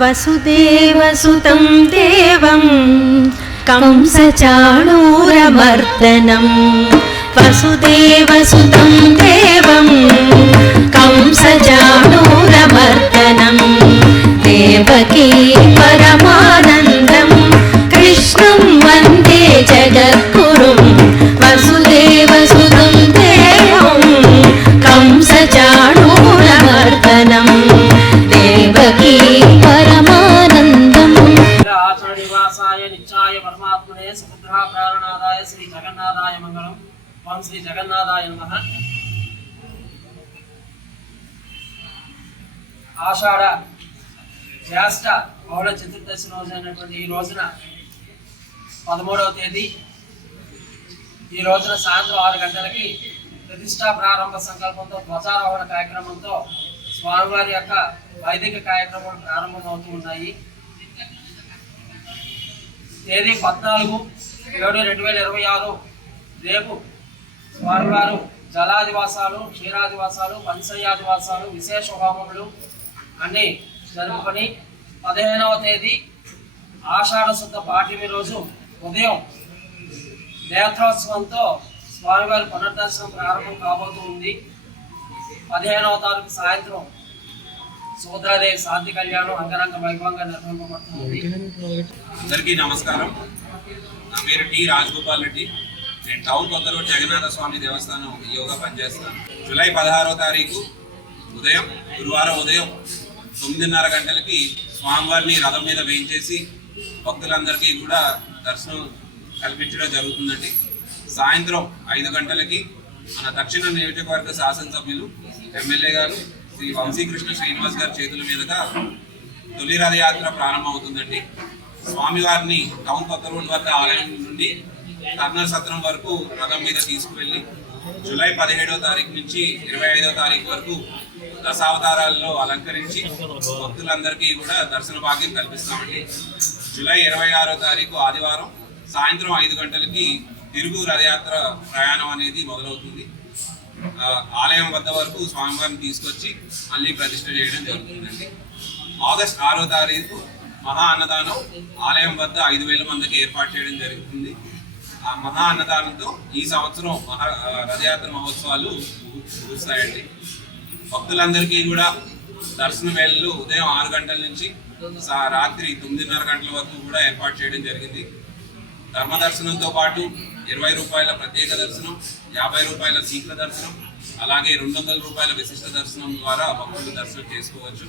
వసుదేవసుతం దేవం కంసచాణూరమర్దనం వసుదేవసుతం దేవం కంసచాణూరమర్దనం దేవకీ పరమానందం కృష్ణం వందే జగద్గురుం వసుదేవసుతం దేవం కంసచాణూరమర్దనం దేవకీ పరమానందం. ఆచరణివాసాయ నిత్యాయ పరమాత్మనే సుభద్రా ప్రేరణాదాయ శ్రీ జగన్నాథాయ మంగళం. ఓం శ్రీ జగన్నాథాయ నమః. ఆషాఢ జ్యేష్ఠ బహుళ చతుర్దశి రోజు అయినటువంటి ఈ రోజున 13వ తేదీ ఈ రోజున సాయంత్రం 6 గంటలకి ప్రతిష్టా ప్రారంభ సంకల్పంతో ధ్వజారోహణ కార్యక్రమంతో స్వామివారి యొక్క వైదిక కార్యక్రమాలు ప్రారంభమవుతూ ఉన్నాయి. తేదీ 14/7/2026 రేపు స్వామివారు జలాదివాసాలు, క్షీరాదివాసాలు, పంచయాదివాసాలు, విశేష హోమములు అన్నీ జరుపుకొని 15వ తేదీ ఆషాఢ శుద్ధ పాఠ్యమి రోజు ఉదయం నేత్రోత్సవంతో స్వామివారి పునర్దర్శనం ప్రారంభం కాబోతూ ఉంది. 15వ తారీఖు సాయంత్రం సోదరాదేవి శాంతి కళ్యాణం అంగరంగ వైభవంగా నిర్వహింపబడుతుంది. అందరికీ నమస్కారం. నా పేరు టి రాజగోపాల్ రెడ్డి. నేను టౌన్ కొత్త రోడ్ జగన్నాథ స్వామి దేవస్థానం యోగా పనిచేస్తాను. జూలై 16వ తారీఖు ఉదయం గురువారం ఉదయం 9:30 గంటలకి స్వామివారిని రథం మీద వేయించేసి భక్తులందరికీ కూడా దర్శనం కల్పించడం జరుగుతుందండి. సాయంత్రం 5 గంటలకి మన దక్షిణ నియోజకవర్గ శాసనసభ్యులు ఎమ్మెల్యే గారు శ్రీ వంశీకృష్ణ శ్రీనివాస్ గారి చేతుల మీదుగా తొలి రథయాత్ర ప్రారంభమవుతుందండి. స్వామివారిని టౌన్ కొత్త రోడ్ వద్ద ఆలయం నుండి కర్నూలు సత్రం వరకు రథం మీద తీసుకువెళ్ళి జూలై 17వ తారీఖు నుంచి 25వ తారీఖు వరకు దశావతారాల్లో అలంకరించి భక్తులందరికీ కూడా దర్శన భాగ్యం కల్పిస్తామండి. జూలై 26వ తారీఖు ఆదివారం సాయంత్రం 5 గంటలకి తిరుగు రథయాత్ర ప్రయాణం అనేది మొదలవుతుంది. ఆలయం వద్ద వరకు స్వామివారిని తీసుకొచ్చి మళ్ళీ ప్రతిష్ఠ చేయడం జరుగుతుందండి. ఆగస్టు 6వ తారీఖు మహా అన్నదానం ఆలయం వద్ద 5,000 మందికి ఏర్పాటు చేయడం జరుగుతుంది. ఆ మహా అన్నదానంతో ఈ సంవత్సరం రథయాత్ర మహోత్సవాలు ముగుస్తాయండి. భక్తులందరికీ కూడా దర్శన వేళలు ఉదయం 6 గంటల నుంచి రాత్రి 9:30 గంటల వరకు కూడా ఏర్పాటు చేయడం జరిగింది. ధర్మ దర్శనంతో పాటు 20 రూపాయల ప్రత్యేక దర్శనం, 50 రూపాయల శీఘ్ర దర్శనం, అలాగే 200 రూపాయల విశిష్ట దర్శనం ద్వారా భక్తులు దర్శనం చేసుకోవచ్చు.